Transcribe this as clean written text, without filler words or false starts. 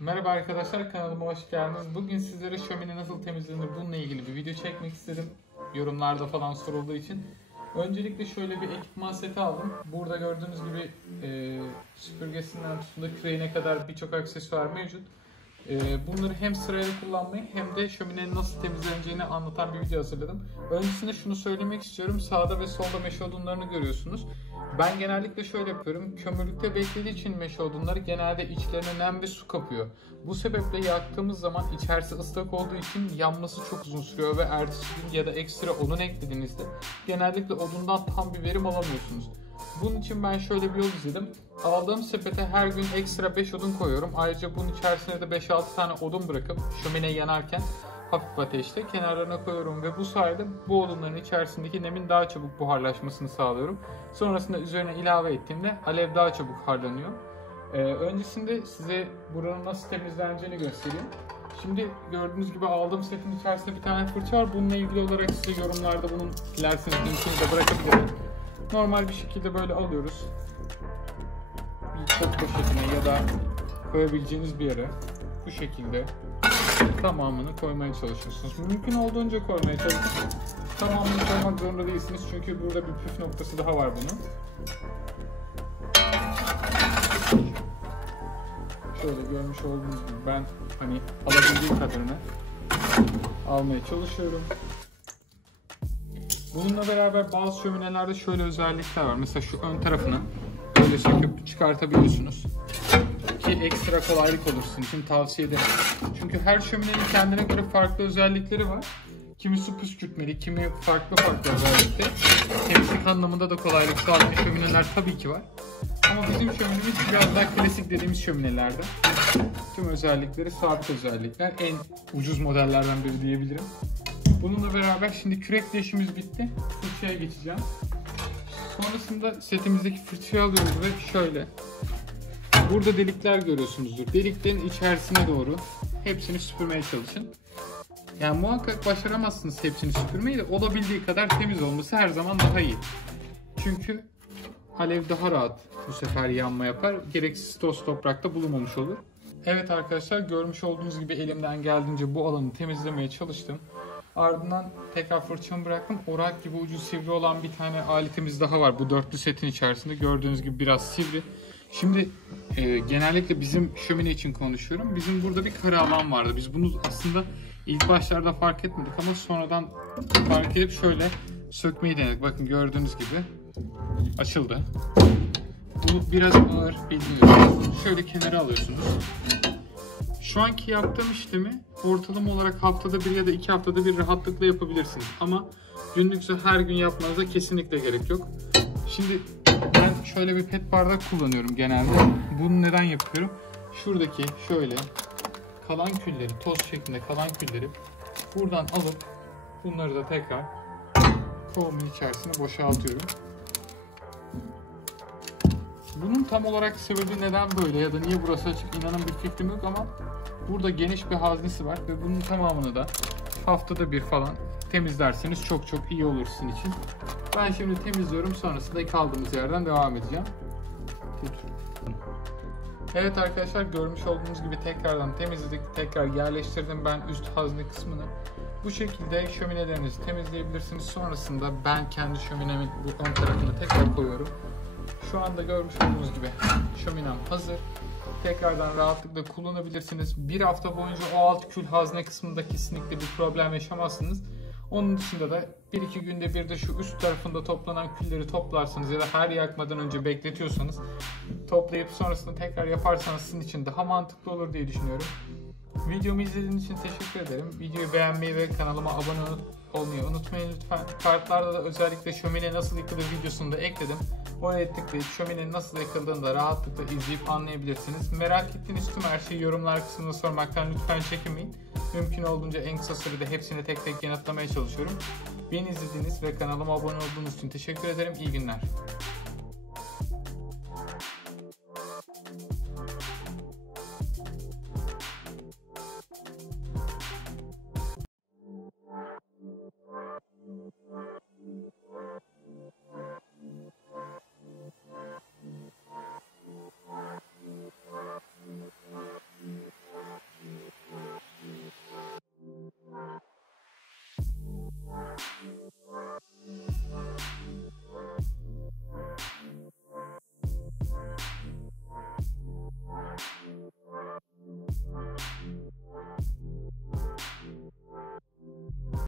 Merhaba arkadaşlar, kanalıma hoş geldiniz. Bugün sizlere şömine nasıl temizlenir bununla ilgili bir video çekmek istedim. Yorumlarda falan sorulduğu için. Öncelikle şöyle bir ekipman seti aldım. Burada gördüğünüz gibi süpürgesinden tutun da küreğine kadar birçok aksesuar mevcut. Bunları hem sırayla kullanmayı hem de şöminenin nasıl temizleneceğini anlatan bir video hazırladım. Öncesinde şunu söylemek istiyorum. Sağda ve solda meşe odunlarını görüyorsunuz. Ben genellikle şöyle yapıyorum. Kömürlükte beklediği için meşe odunları genelde içlerine nem ve su kapıyor. Bu sebeple yaktığımız zaman içerisi ıslak olduğu için yanması çok uzun sürüyor ve ertesi gün ya da ekstra odun eklediğinizde genellikle odundan tam bir verim alamıyorsunuz. Bunun için ben şöyle bir yol izledim. Aldığım sepete her gün ekstra 5 odun koyuyorum. Ayrıca bunun içerisine de 5-6 tane odun bırakıp şömine yanarken hafif ateşte kenarlarına koyuyorum ve bu sayede bu odunların içerisindeki nemin daha çabuk buharlaşmasını sağlıyorum. Sonrasında üzerine ilave ettiğimde alev daha çabuk harlanıyor. Öncesinde size buranın nasıl temizleneceğini göstereyim. Şimdi gördüğünüz gibi aldığım setin içerisinde bir tane fırça var. Bununla ilgili olarak size yorumlarda bunun dilerseniz linkini de bırakabilirim. Normal bir şekilde böyle alıyoruz. Bir çöp poşetine ya da koyabileceğiniz bir yere bu şekilde tamamını koymaya çalışıyorsunuz. Mümkün olduğunca koymaya çalışın. Tamamını koymak zorunda değilsiniz çünkü burada bir püf noktası daha var bunun. Şöyle görmüş olduğunuz gibi ben alabildiğim kadarını almaya çalışıyorum. Bununla beraber bazı şöminelerde şöyle özellikler var. Mesela şu ön tarafını böyle söküp çıkartabiliyorsunuz. Ki ekstra kolaylık olur sizin için, tavsiye ederim. Çünkü her şöminenin kendine göre farklı özellikleri var. Kimi su püskürtmeli, kimi farklı özellikte. Temizlik anlamında da kolaylık sağlayan şömineler tabii ki var. Ama bizim şöminemiz biraz daha klasik dediğimiz şöminelerden. Tüm özellikleri sabit özellikler. En ucuz modellerden biri diyebilirim. Bununla beraber şimdi kürekle işimiz bitti. Fırçaya geçeceğim. Sonrasında setimizdeki fırçayı alıyoruz ve şöyle. Burada delikler görüyorsunuzdur. Deliklerin içerisine doğru hepsini süpürmeye çalışın. Yani muhakkak başaramazsınız hepsini süpürmeyi de olabildiği kadar temiz olması her zaman daha iyi. Çünkü alev daha rahat bu sefer yanma yapar. Gereksiz toz toprakta bulunmamış olur. Evet arkadaşlar, görmüş olduğunuz gibi elimden geldiğince bu alanı temizlemeye çalıştım. Ardından tekrar fırçamı bıraktım. Orak gibi ucu sivri olan bir tane aletimiz daha var. Bu dörtlü setin içerisinde gördüğünüz gibi biraz sivri. Şimdi genellikle bizim şömine için konuşuyorum. Bizim burada bir kare alan vardı. Biz bunu aslında ilk başlarda fark etmedik ama sonradan fark edip şöyle sökmeyi denedik. Bakın gördüğünüz gibi açıldı. Bu biraz ağır, bilmiyorum. Şöyle kenara alıyorsunuz. Şu anki yaptığım işlemi ortalama olarak haftada bir ya da 2 haftada bir rahatlıkla yapabilirsiniz. Ama günlükse her gün yapmanıza kesinlikle gerek yok. Şimdi ben şöyle bir pet bardak kullanıyorum genelde. Bunu neden yapıyorum? Şuradaki şöyle kalan külleri, toz şeklinde kalan külleri buradan alıp bunları da tekrar kovumun içerisine boşaltıyorum. Bunun tam olarak sebebi neden böyle ya da niye burası açık inanın bir fikrim yok ama burada geniş bir haznesi var ve bunun tamamını da haftada bir falan temizlerseniz çok iyi olur sizin için. Ben şimdi temizliyorum, sonrasında kaldığımız yerden devam edeceğim. Evet arkadaşlar, görmüş olduğunuz gibi tekrardan temizledik, tekrar yerleştirdim ben üst hazne kısmını. Bu şekilde şöminelerinizi temizleyebilirsiniz. Sonrasında ben kendi şöminemin bu ön tarafını tekrar koyuyorum. Şu anda görmüş olduğunuz gibi şöminem hazır. Tekrardan rahatlıkla kullanabilirsiniz. Bir hafta boyunca o alt kül hazne kısmında kesinlikle bir problem yaşamazsınız. Onun dışında da 1-2 günde bir de şu üst tarafında toplanan külleri toplarsanız ya da her yakmadan önce bekletiyorsanız toplayıp sonrasında tekrar yaparsanız sizin için daha mantıklı olur diye düşünüyorum. Videomu izlediğiniz için teşekkür ederim. Videoyu beğenmeyi ve kanalıma abone olmayı unutmayın lütfen. Kartlarda da özellikle şömine nasıl yıkılır videosunu da ekledim. Oraya tıklayıp şöminenin nasıl yıkıldığını da rahatlıkla izleyip anlayabilirsiniz. Merak ettiğiniz tüm her şeyi yorumlar kısmında sormaktan lütfen çekinmeyin. Mümkün olduğunca en kısa sürede hepsini tek tek yanıtlamaya çalışıyorum. Beni izlediğiniz ve kanalıma abone olduğunuz için teşekkür ederim. İyi günler.